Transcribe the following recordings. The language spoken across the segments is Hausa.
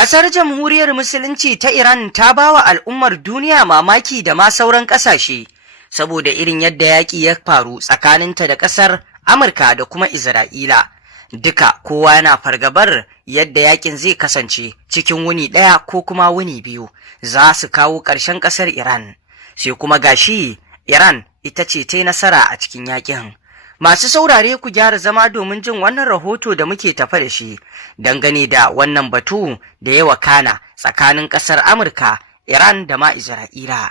Ƙasar Jamhuriyar Musulunci ta Iran ta ba wa al'ummar duniya mamaki da ma sauran ƙasashe, saboda irin yadda yaƙi ya faru tsakaninta da ƙasar Amurka da kuma Isra'ila. Duka kowa yana fargabar yadda yaƙin zai kasance cikin wuni ɗaya ko kuma wuni biyu za su kawo ƙarshen ƙasar Iran. Sai kuma gashi Iran ita ce ta yi nasara a cikin yaƙin. Masu saurare ku gyara zama domin jin wannan rahoto da muke tafa da shi dangane da wannan batu da ya wakana tsakanin ƙasar Amurka, Iran da ma Isra'ila.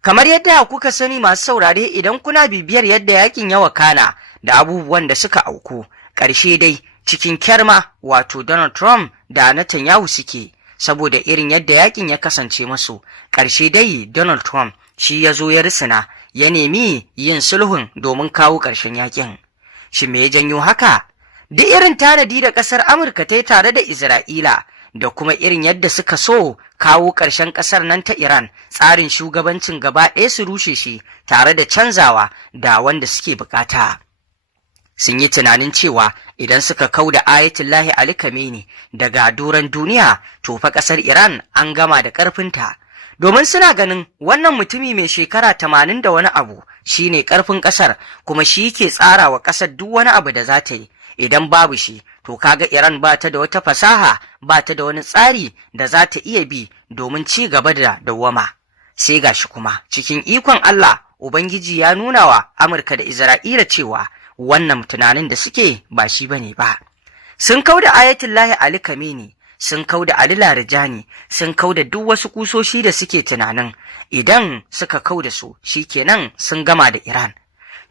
Kamar yadda kuka sani masu saurare, idan kuna bibiyar yadda yakin ya wakana da abubuwan da suka auku, ƙarshe dai cikin kyarma wato Donald Trump da Netanyahu suke, saboda irin yadda yakin ya kasance masu. Ƙarshe dai Donald Trump shi ya zo ya risina ya nemi yin sulhun domin kawo ƙarshen yakin. Shi me ya janyo haka? Duk irin tanadi da ƙasar Amurka ta yi tare da Isra'ila da kuma irin yadda suka so kawo ƙarshen ƙasar nan ta Iran, tsarin shugabancin gaba ɗaya su rushe shi tare da canzawa da wanda suke bukata. Sun yi tunanin cewa idan suka kau da Ayatullahi Ali Khamenei daga doron duniya, to fa ƙasar Iran an gama da ƙarfinta. Domin suna ganin wannan mutumi mai shekara 80 da wani abu shine ƙarfin ƙasar, kuma shi ke tsara wa ƙasar duk wani abu da za ta yi. Idan babu shi, to kaga Iran ba ta da wata fasaha, ba ta da wani tsari da za ta iya bi domin ci gaba da dawwama. Sai gashi kuma cikin ikon Allah, Ubangiji ya nuna wa Amurka da Isra'ila cewa wannan tunanin da suke ba shi bane ba. Sun kauda Ayatullahi Ali Khamenei, sun kauda Ali Larijani, sun kauda duk wasu kusoshi da suke tunanin idan suka kauda su shikenan sun gama da Iran.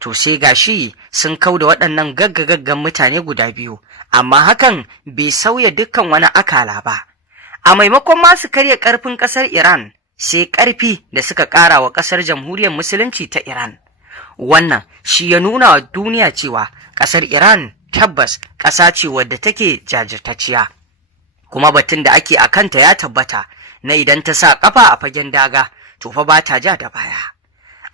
To sai gashi sun kauda waɗannan gaggagaggan mutane guda biyu, amma hakan bai sauya dukkan wani akala ba. A maimakon ma su karya ƙarfin ƙasar Iran, sai ƙarfi da suka ƙara wa ƙasar Jamhuriyar Musulunci ta Iran. Wannan shi ya nuna wa duniya cewa ƙasar Iran tabbas ƙasa ce wadda take jajirtacciya. Kuma batun da ake a kanta ya tabbata na idan ta sa ƙafa a fagen daga, to fa ba ta ja da baya.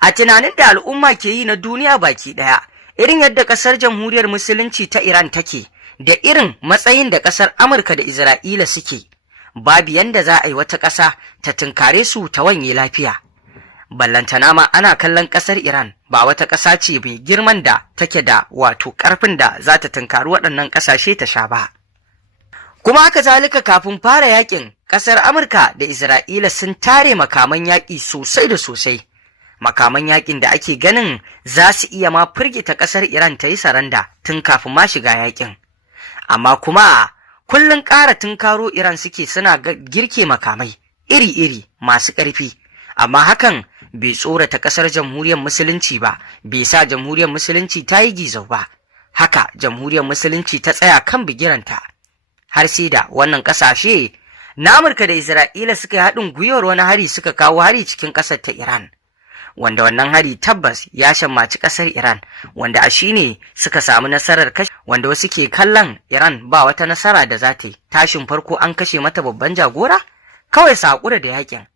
A tunanin da al'umma ke yi na duniya baki ɗaya, irin yadda ƙasar Jamhuriyar Musulunci ta Iran take, da irin matsayin da ƙasar Amurka da Isra'ila suke, babu yanda za a yi wata ƙasa ta tunkare su ta wanye lafiya. Ballantana ma ana kallon ƙasar Iran ba wata ƙasa ce mai girman da take da wato ƙarfin da za ta tunkari waɗannan ƙasashe ta sha ba. Kuma haka zalika, kafin fara yakin, ƙasar Amurka da Isra'ila sun tare makaman yaƙi sosai da sosai. Makaman yaƙin da ake ganin za su iya ma firgita ƙasar Iran ta yi saranda tun kafin ma shiga yaƙin. Amma kuma kullum ƙara tunkaro Iran suke, suna girke makamai iri-iri masu ƙarfi. Amma hakan bai tsorata ƙasar Jamhuriyar Musulunci ba, bai sa Jamhuriyar Musulunci ta yi gizo ba. Haka Jamhuriyar Musulunci ta tsaya kan bigiranta. Har sai da wannan ƙasashe na Amurka da Isra'ila suka yi haɗin gwiwar wani hari, suka kawo hari cikin ƙasar ta Iran. Wanda wannan hari tabbas ya shammaci ƙasar Iran, wanda a shi ne suka samu nasarar kashe, wanda wasu ke kallon Iran ba wata nasara da za ta yi. Tashin farko an kashe mata babban jagora, kawai saƙura da yakin.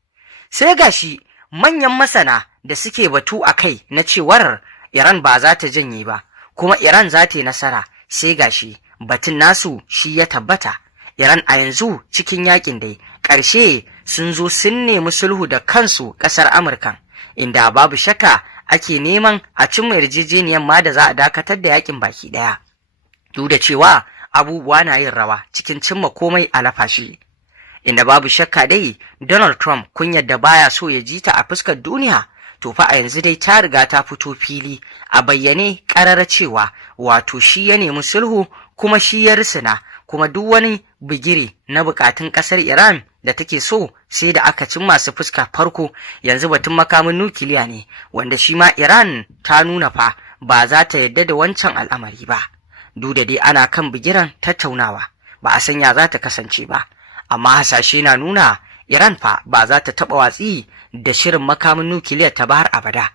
Sai gashi manyan masana da suke batu a kai na cewar Iran ba za ta janye ba, kuma Iran za ta yi nasara, sai gashi batun nasu shi ya tabbata. Iran a yanzu cikin yakin dai ƙarshe sun zo sun nemi sulhu da kansu ƙasar Amurka, inda babu shakka ake neman a cimma yarjejeniyar ma da za a dakatar da yakin baki ɗaya. Duk da cewa abubuwa na yin rawa cikin cimma komai a lafashi. Inda babu shakka dai Donald Trump kunyar da baya so ya ji ta a fuskar duniya, to fa a yanzu dai ta riga ta fito fili a bayyane ƙarara cewa wato shi ya nemi sulhu, kuma shi ya risina, kuma duk wani bigire na bukatun ƙasar Iran da take so sai da aka cin masu fuska farko. Yanzu batun makamin nukiliya ne, wanda shi ma Iran ta nuna fa ba za ta yadda da wancan al'amari ba. Duk da dai ana kan bigiran tattaunawa, ba a sanya za ta kasance ba. Amma hasashe na nuna Iran fa ba za ta taɓa watsi da shirin makamin nukiliyar ta ba har abada.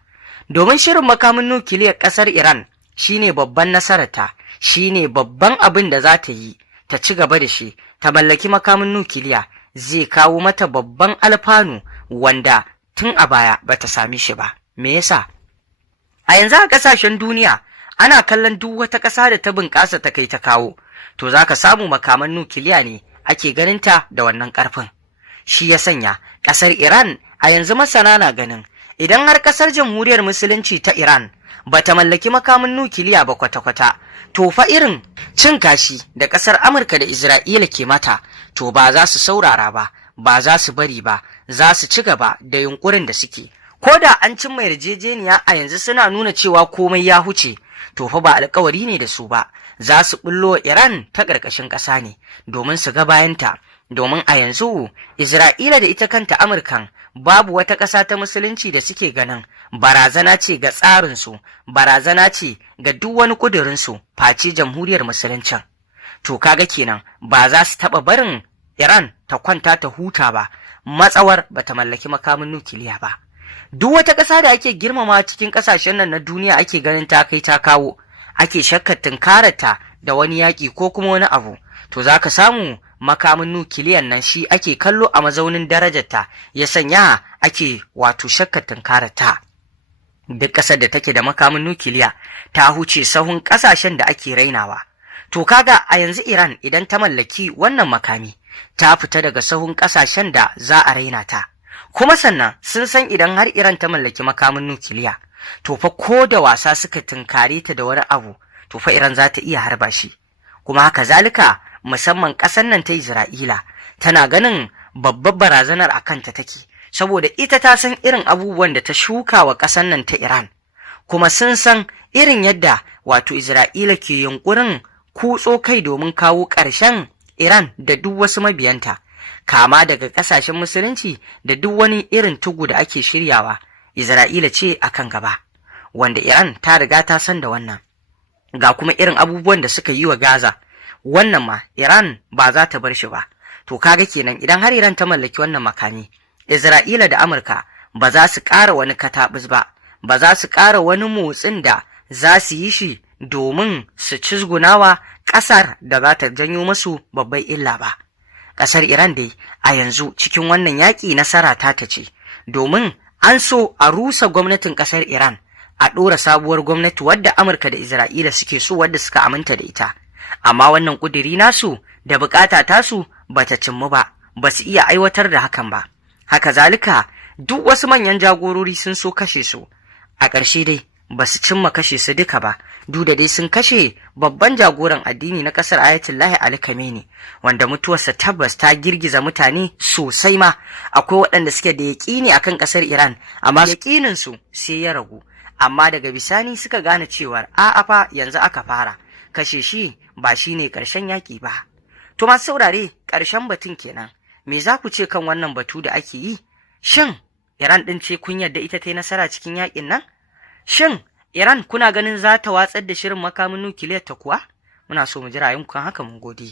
Domin shirin makamin nukiliyar ƙasar Iran shine babban nasararta, shine babban abin da za ta yi ta ci gaba da shi, ta mallaki makamin nukiliya zai kawo mata babban alfanu wanda tun a baya ba ta sami shi ba. Me yasa? A yanzu a ƙasashen duniya ana kallon duk wata ƙasa da ta bunƙasa ta kai ta kawo, to za ka samu makaman nukiliya ne ake ganinta da wannan ƙarfin. Shi ya sanya ƙasar Iran a yanzu masana na ganin idan har ƙasar jamhuriyar musulunci ta Iran ba ta mallaki makamin nukiliya ba kwata-kwata, to fa irin cin kashi da ƙasar Amurka da Isra'ila ke mata, to ba za su saurara ba, ba za su bari ba, za su ci gaba da yunkurin da suke. Ko da an cimma yarjejeniya a yanzu suna nuna cewa komai ya huce, to fa ba alkawari ne da su ba, za su bullo Iran ta ƙarƙashin ƙasa ne domin su ga bayanta, domin a yanzu Isra'ila da ita kanta Amurkan babu wata ƙasa ta musulunci da suke ganin barazana ce ga tsarinsu, barazana ce ga duk wani ƙudurinsu face jamhuriyar musuluncin. To kaga kenan ba za su taɓa barin Iran ta kwanta ta huta ba, matsawar ba ta mallaki makamin nukiliya ba. Duk wata ƙasa da ake girmama cikin ƙasashen nan na duniya ake ganin ta kai ta kawo, ake shakkar tunkararta da wani yaƙi ko kuma wani abu, to za ka samu makamin nukiliyan nan shi ake kallo a mazaunin darajarta, ya sanya ake wato shakkar tunkararta. Duk ƙasar da take da makamin nukiliya ta huce sahun ƙasashen da ake rainawa. To kaga a yanzu Iran idan ta mallaki wannan makami, ta fita daga sahun ƙasashen da za a raina ta. Kuma sannan sun san idan har Iran ta mallaki makamin nukiliya, to fa ko da wasa suka tunkare ta da wani abu, to fa Iran za ta iya harba shi. Kuma haka zalika musamman ƙasar nan ta Isra'ila tana ganin babbar barazanar a kanta take, saboda ita ta san irin abubuwan da ta shuka wa ƙasar nan ta Iran, kuma sun san irin yadda wato Isra'ila ke yunkurin kutso kai domin kawo ƙarshen Iran da duk wasu mabiyanta, kama daga ƙasashen musulunci da duk wani irin tugu da ake shiryawa. Isra'ila ce akan gaba, wanda Iran ta riga ta san da wannan. Ga kuma irin abubuwan da suka yi wa Gaza, wannan ma Iran ba za ta bar shi ba. To kaga kenan idan har Iran ta mallaki wannan makami, Isra'ila da Amurka ba za su ƙara wani katabus ba, ba za su ƙara wani motsin da za su yi shi domin su cizgunawa ƙasar da za ta janyo masu babbar illa ba. Ƙasar Iran dai a yanzu cikin wannan yaƙi nasara ta ce, domin an so a rusa gwamnatin ƙasar Iran, a ɗora sabuwar gwamnati wadda Amurka da Isra'ila suke so, wadda suka aminta da ita. Amma wannan ƙudiri nasu da buƙata tasu ba ta cimmu ba, ba su iya aiwatar da hakan ba. Haka zalika duk wasu manyan jagorori sun so kashe su, a ƙarshe dai ba su cimma kashe su duka ba, duk da dai sun kashe babban jagoran addini na ƙasar Ayatollah Ali Khamenei, wanda mutuwarsa tabbas ta girgiza mutane sosai ma. Akwai waɗanda suke da yaƙini akan ƙasar Iran, amma yaƙininsu sai ya ragu, amma daga bisani suka gane cewar a'a fa yanzu aka fara kashe shi, ba shine ƙarshen yaƙi ba. To masu saurare, ƙarshen batun kenan. Me za ku ce kan wannan batu da ake yi? Shin Iran ɗin ce kun yarda ita ta yi nasara cikin yaƙin nan? Shin Iran kuna ganin za ta watsar da shirin makamin nukiliyar ta kuwa? Muna so mu ji ra'ayinku kan haka, mun gode.